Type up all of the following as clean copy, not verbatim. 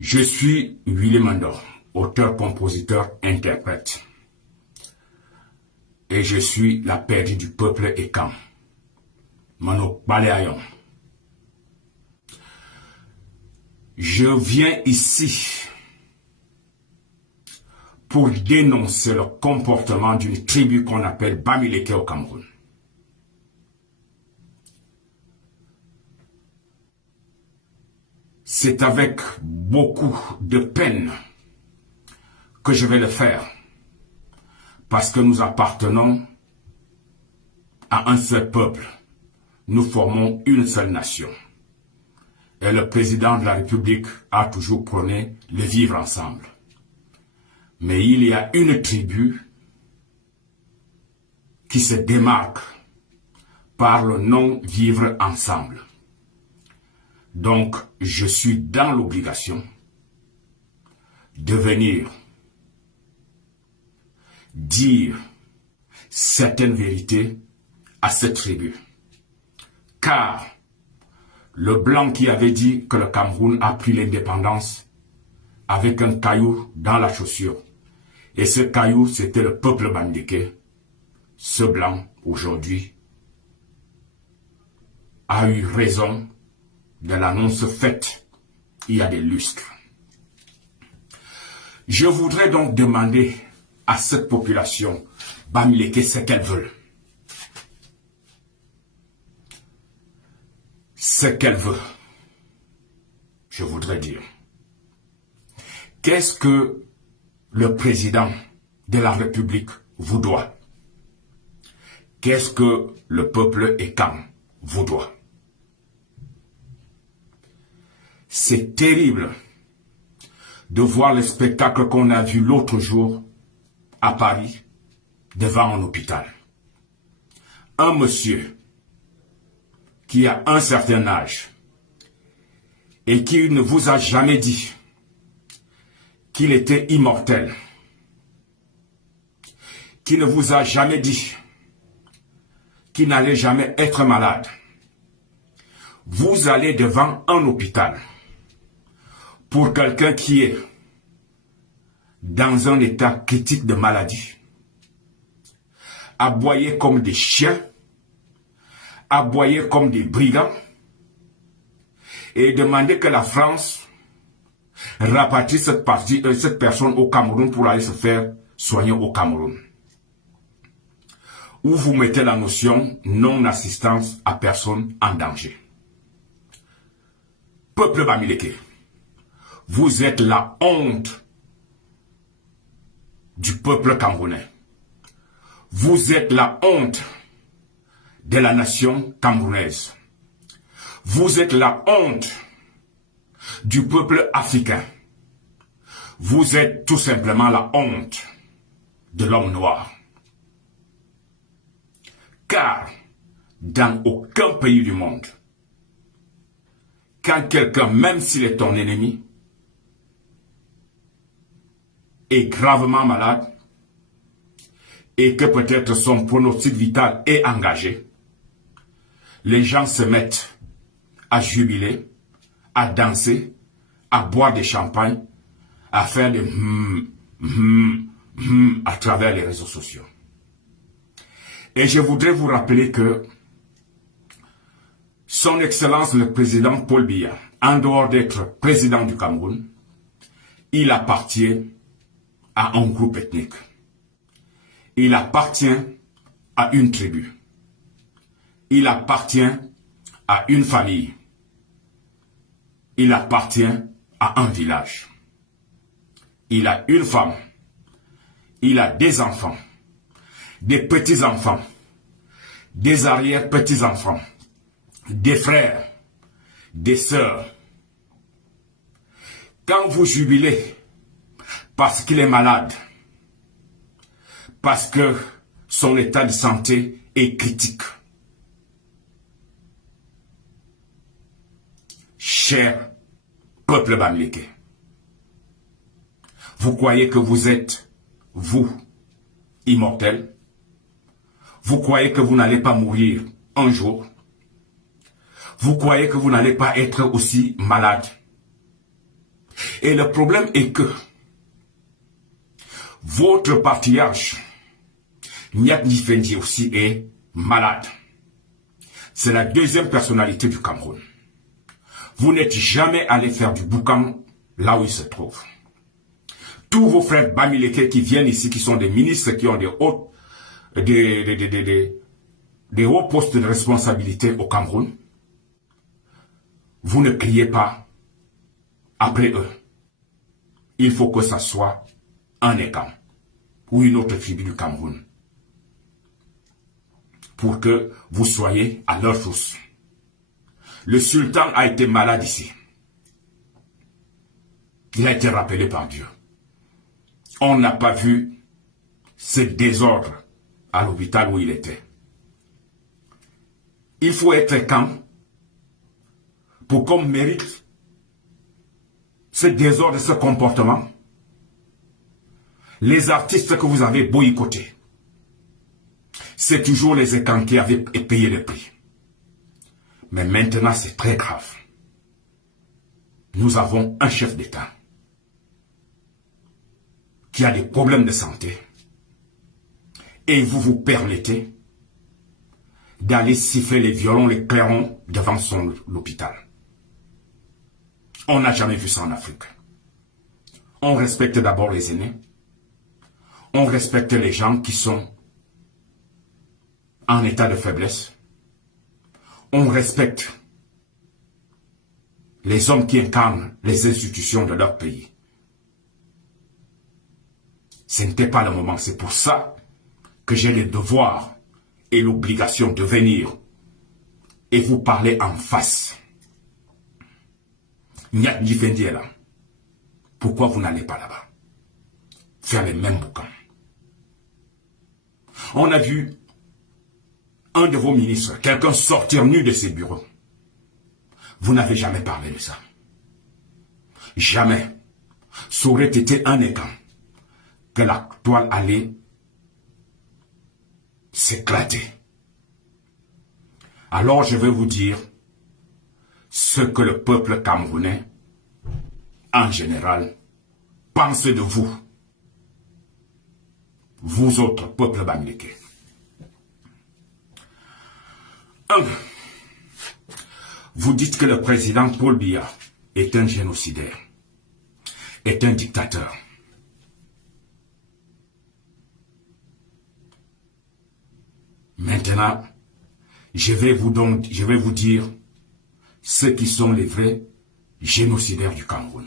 Je suis Willy Mando, auteur, compositeur, interprète. Et je suis la perdue du peuple Ekam. Mano Baleayon. Je viens ici pour dénoncer le comportement d'une tribu qu'on appelle Bamileke au Cameroun. C'est avec beaucoup de peine que je vais le faire, parce que nous appartenons à un seul peuple. Nous formons une seule nation. Et le président de la République a toujours prôné le vivre ensemble. Mais il y a une tribu qui se démarque par le non-vivre ensemble. Donc, je suis dans l'obligation de venir dire certaines vérités à cette tribu. Car le blanc qui avait dit que le Cameroun a pris l'indépendance avec un caillou dans la chaussure, et ce caillou, c'était le peuple Bamileke, ce blanc, aujourd'hui, a eu raison de l'annonce faite il y a des lustres. Je voudrais donc demander à cette population Bamileke ce qu'elle veut. Ce qu'elle veut, je voudrais dire. Qu'est-ce que le président de la République vous doit? Qu'est-ce que le peuple Ekam vous doit? C'est terrible de voir le spectacle qu'on a vu l'autre jour à Paris, devant un hôpital. Un monsieur qui a un certain âge et qui ne vous a jamais dit qu'il était immortel, qui ne vous a jamais dit qu'il n'allait jamais être malade. Vous allez devant un hôpital pour quelqu'un qui est dans un état critique de maladie, aboyer comme des chiens, aboyer comme des brigands, et demander que la France rapatrie cette personne au Cameroun pour aller se faire soigner au Cameroun. Où vous mettez la notion non-assistance à personne en danger. Peuple Bamileke, vous êtes la honte du peuple camerounais. Vous êtes la honte de la nation camerounaise. Vous êtes la honte du peuple africain. Vous êtes tout simplement la honte de l'homme noir. Car dans aucun pays du monde, quand quelqu'un, même s'il est ton ennemi, est gravement malade et que peut-être son pronostic vital est engagé, les gens se mettent à jubiler, à danser, à boire des champagnes, à faire des à travers les réseaux sociaux. Et je voudrais vous rappeler que Son Excellence le président Paul Biya, en dehors d'être président du Cameroun, il appartient à un groupe ethnique. Il appartient à une tribu. Il appartient à une famille. Il appartient à un village. Il a une femme. Il a des enfants, des petits-enfants, des arrière-petits-enfants, des frères, des sœurs. Quand vous jubilez parce qu'il est malade, parce que son état de santé est critique, cher peuple Bamileke, vous croyez que vous êtes, vous, immortel? Vous croyez que vous n'allez pas mourir un jour? Vous croyez que vous n'allez pas être aussi malade? Et le problème est que votre patriarche, Nyat Fendi aussi, est malade. C'est la deuxième personnalité du Cameroun. Vous n'êtes jamais allé faire du boucan là où il se trouve. Tous vos frères Bamileke qui viennent ici, qui sont des ministres, qui ont des hauts postes de responsabilité au Cameroun, vous ne criez pas après eux. Il faut que ça soit un Écam ou une autre tribu du Cameroun pour que vous soyez à leur source. Le sultan a été malade ici. Il a été rappelé par Dieu. On n'a pas vu ce désordre à l'hôpital où il était. Il faut être calme pour qu'on mérite ce désordre, ce comportement. Les artistes que vous avez boycottés, c'est toujours les écans qui avaient payé le prix. Mais maintenant, c'est très grave. Nous avons un chef d'État qui a des problèmes de santé et vous vous permettez d'aller siffler les violons, les clairons devant l'hôpital. On n'a jamais vu ça en Afrique. On respecte d'abord les aînés. On respecte les gens qui sont en état de faiblesse. On respecte les hommes qui incarnent les institutions de leur pays. Ce n'était pas le moment. C'est pour ça que j'ai le devoir et l'obligation de venir et vous parler en face. Nyat Fendi est là. Pourquoi vous n'allez pas là-bas faire les mêmes boucans? On a vu un de vos ministres, quelqu'un sortir nu de ses bureaux. Vous n'avez jamais parlé de ça. Jamais. Ça aurait été un écran que la toile allait s'éclater. Alors je vais vous dire ce que le peuple camerounais, en général, pense de vous. Vous autres, peuple bamileke. 1. Vous dites que le président Paul Biya est un génocidaire, est un dictateur. Maintenant, je vais vous dire ceux qui sont les vrais génocidaires du Cameroun.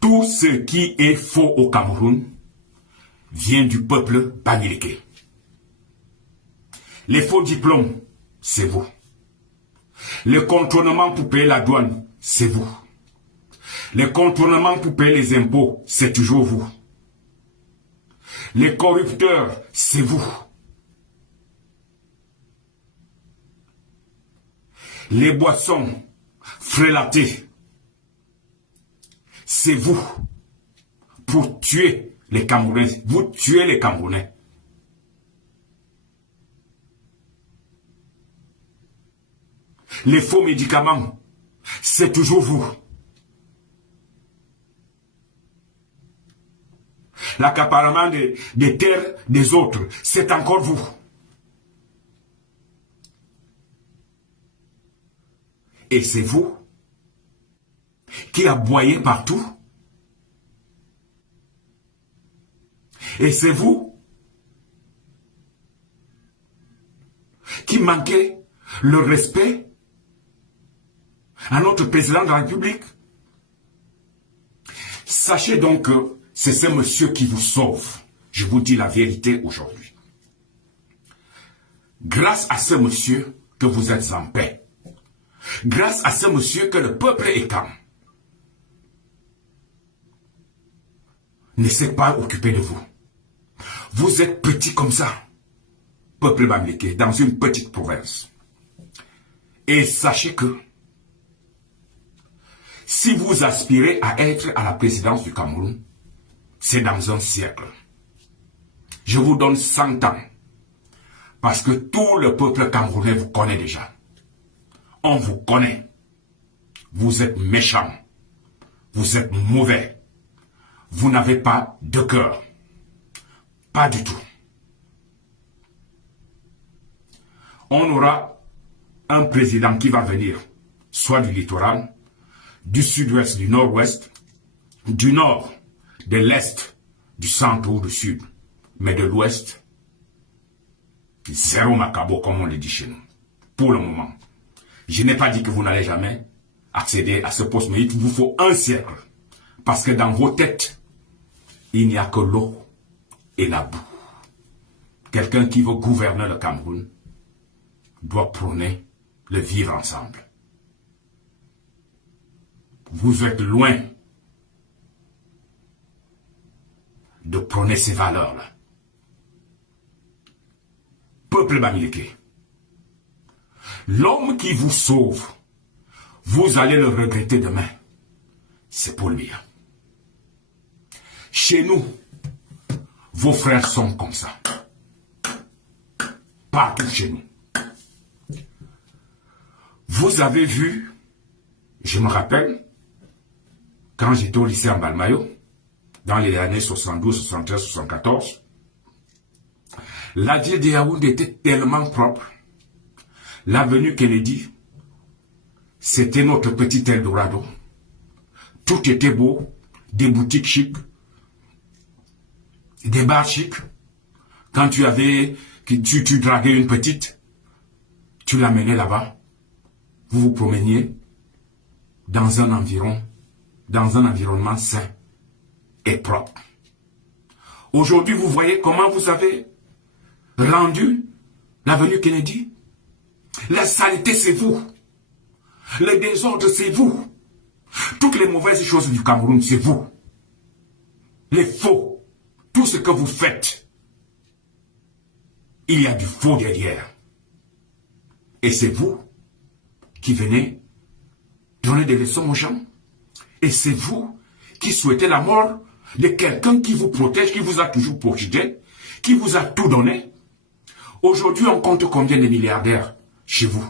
Tout ce qui est faux au Cameroun vient du peuple bamileke. Les faux diplômes, c'est vous. Le contournement pour payer la douane, c'est vous. Le contournement pour payer les impôts, c'est toujours vous. Les corrupteurs, c'est vous. Les boissons frélatées, c'est vous. Pour tuer les Camerounais, vous tuez les Camerounais. Les faux médicaments, c'est toujours vous. L'accaparement des terres des autres, c'est encore vous. Et c'est vous qui aboyez partout. Et c'est vous qui manquez le respect à notre président de la République. Sachez donc que c'est ce monsieur qui vous sauve. Je vous dis la vérité aujourd'hui. Grâce à ce monsieur que vous êtes en paix. Grâce à ce monsieur que le peuple est calme. Ne s'est pas occupé de vous. Vous êtes petit comme ça. Peuple bamileke, dans une petite province. Et sachez que si vous aspirez à être à la présidence du Cameroun, c'est dans un siècle. Je vous donne 100 ans. Parce que tout le peuple camerounais vous connaît déjà. On vous connaît. Vous êtes méchants. Vous êtes mauvais. Vous n'avez pas de cœur. Pas du tout. On aura un président qui va venir, soit du littoral, du sud-ouest, du nord-ouest, du nord, de l'est, du centre ou du sud, mais de l'ouest, zéro macabo, comme on le dit chez nous, pour le moment. Je n'ai pas dit que vous n'allez jamais accéder à ce poste, mais il vous faut un siècle, parce que dans vos têtes, il n'y a que l'eau et la boue. Quelqu'un qui veut gouverner le Cameroun doit prôner le vivre ensemble. Vous êtes loin de prôner ces valeurs-là. Peuple bamileke, l'homme qui vous sauve, vous allez le regretter demain. C'est Paul Biya. Chez nous, vos frères sont comme ça. Partout chez nous. Vous avez vu, je me rappelle, quand j'étais au lycée en Balmayo, dans les années 72, 73, 74, la ville de Yaoundé était tellement propre. L'avenue Kennedy, c'était notre petit Eldorado. Tout était beau, des boutiques chics, des bars chics. Quand tu draguais une petite, tu l'amenais là-bas. Vous vous promeniez dans un environnement sain et propre. Aujourd'hui, vous voyez comment vous avez rendu l'avenue Kennedy. La saleté, c'est vous. Le désordre, c'est vous. Toutes les mauvaises choses du Cameroun, c'est vous. Les faux, tout ce que vous faites, il y a du faux derrière. Et c'est vous qui venez donner des leçons aux gens. Et c'est vous qui souhaitez la mort de quelqu'un qui vous protège, qui vous a toujours protégé, qui vous a tout donné. Aujourd'hui, on compte combien de milliardaires chez vous?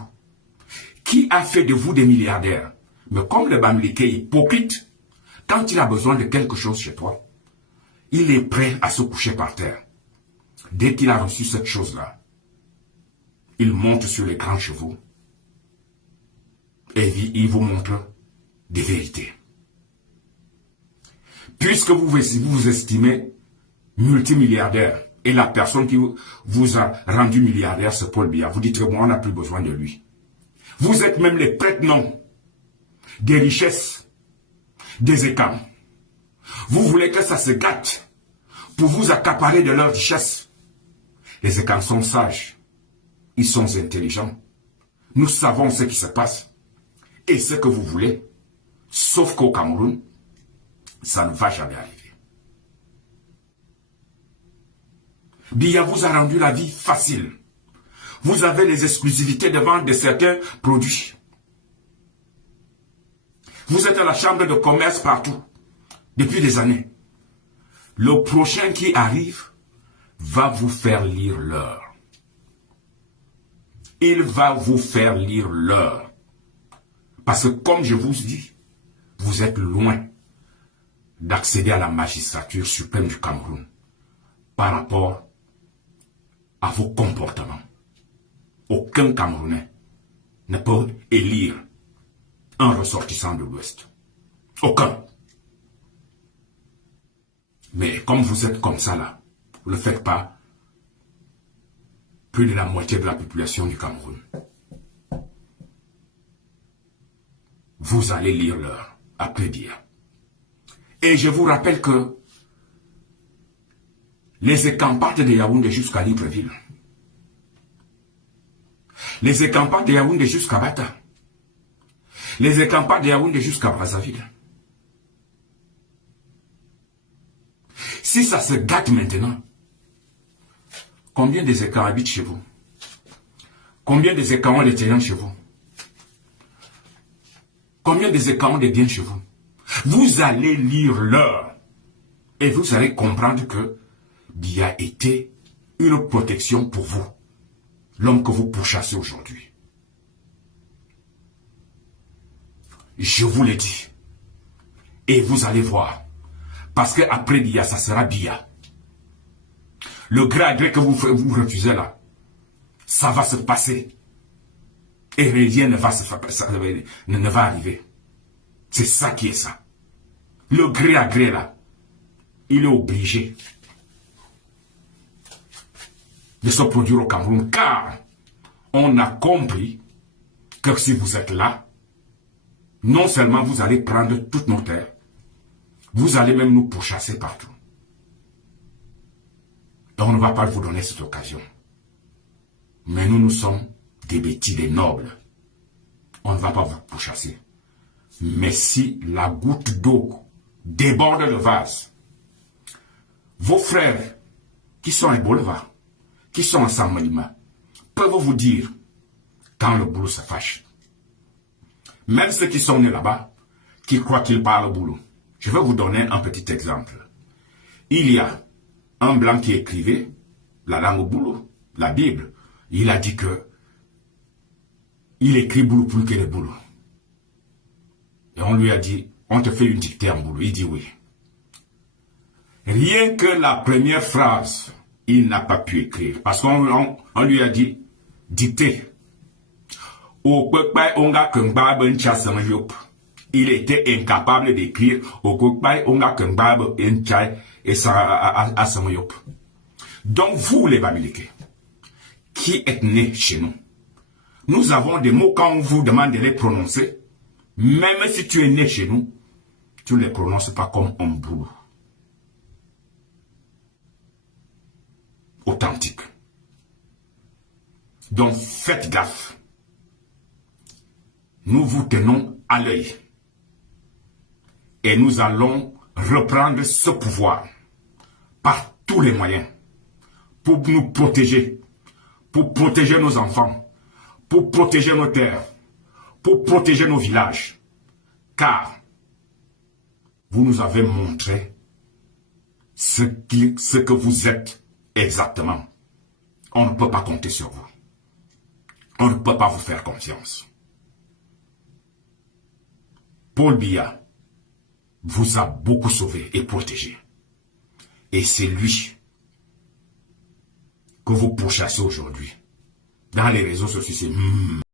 Qui a fait de vous des milliardaires? Mais comme le Bamileke est hypocrite, quand il a besoin de quelque chose chez toi, il est prêt à se coucher par terre. Dès qu'il a reçu cette chose-là, il monte sur les grands chevaux et il vous montre des vérités. Puisque vous vous estimez multimilliardaire et la personne qui vous a rendu milliardaire, c'est Paul Biya, vous dites que moi, on n'a plus besoin de lui. Vous êtes même les prête-noms des richesses, des écans. Vous voulez que ça se gâte pour vous accaparer de leurs richesses. Les écans sont sages, ils sont intelligents. Nous savons ce qui se passe et ce que vous voulez. Sauf qu'au Cameroun, ça ne va jamais arriver. Biya vous a rendu la vie facile. Vous avez les exclusivités de vente de certains produits. Vous êtes à la chambre de commerce partout, depuis des années. Le prochain qui arrive va vous faire lire l'heure. Il va vous faire lire l'heure. Parce que comme je vous dis, vous êtes loin d'accéder à la magistrature suprême du Cameroun par rapport à vos comportements. Aucun Camerounais ne peut élire un ressortissant de l'Ouest. Aucun. Mais comme vous êtes comme ça là, vous ne le faites pas, plus de la moitié de la population du Cameroun. Vous allez lire l'heure après Biya. Et je vous rappelle que les écans partent de Yaoundé jusqu'à Libreville. Les écans partent de Yaoundé jusqu'à Bata. Les écans partent de Yaoundé jusqu'à Brazzaville. Si ça se gâte maintenant, combien des écans habitent chez vous? Combien des écans ont des terrains chez vous? Combien des écans ont des biens chez vous? Vous allez lire l'heure et vous allez comprendre que Biya était une protection pour vous, l'homme que vous pourchassez aujourd'hui. Je vous l'ai dit, Et vous allez voir. Parce qu'après Biya, ça sera Biya. Le gré à gré que vous refusez là, ça va se passer. Et rien ne va arriver. C'est ça qui est ça. Le gré à gré là, il est obligé de se produire au Cameroun, car on a compris que si vous êtes là, non seulement vous allez prendre toutes nos terres, vous allez même nous pourchasser partout. Et on ne va pas vous donner cette occasion. Mais nous sommes des bêtis, des nobles. On ne va pas vous pourchasser. Mais si la goutte d'eau déborde le vase, vos frères qui sont à Bolova, qui sont à Samalima, peuvent vous dire quand le boulot se fâche. Même ceux qui sont nés là-bas, qui croient qu'ils parlent boulot. Je vais vous donner un petit exemple. Il y a un blanc qui écrivait la langue boulot, la Bible. Il a dit que il écrit boulot plus que les boulots. Et on lui a dit, on te fait une dictée en boulot. Il dit oui. Rien que la première phrase, il n'a pas pu écrire. Parce qu'on lui a dit, dictée. Il était incapable d'écrire. Donc vous, les Bamileke, qui êtes nés chez nous, nous avons des mots quand on vous demande de les prononcer. Même si tu es né chez nous, tu ne les prononces pas comme un boulot. Authentique. Donc faites gaffe. Nous vous tenons à l'œil. Et nous allons reprendre ce pouvoir par tous les moyens pour nous protéger, pour protéger nos enfants, pour protéger nos terres, pour protéger nos villages. Car vous nous avez montré ce que vous êtes exactement. On ne peut pas compter sur vous. On ne peut pas vous faire confiance. Paul Biya vous a beaucoup sauvé et protégé. Et c'est lui que vous pourchassez aujourd'hui. Dans les réseaux sociaux, c'est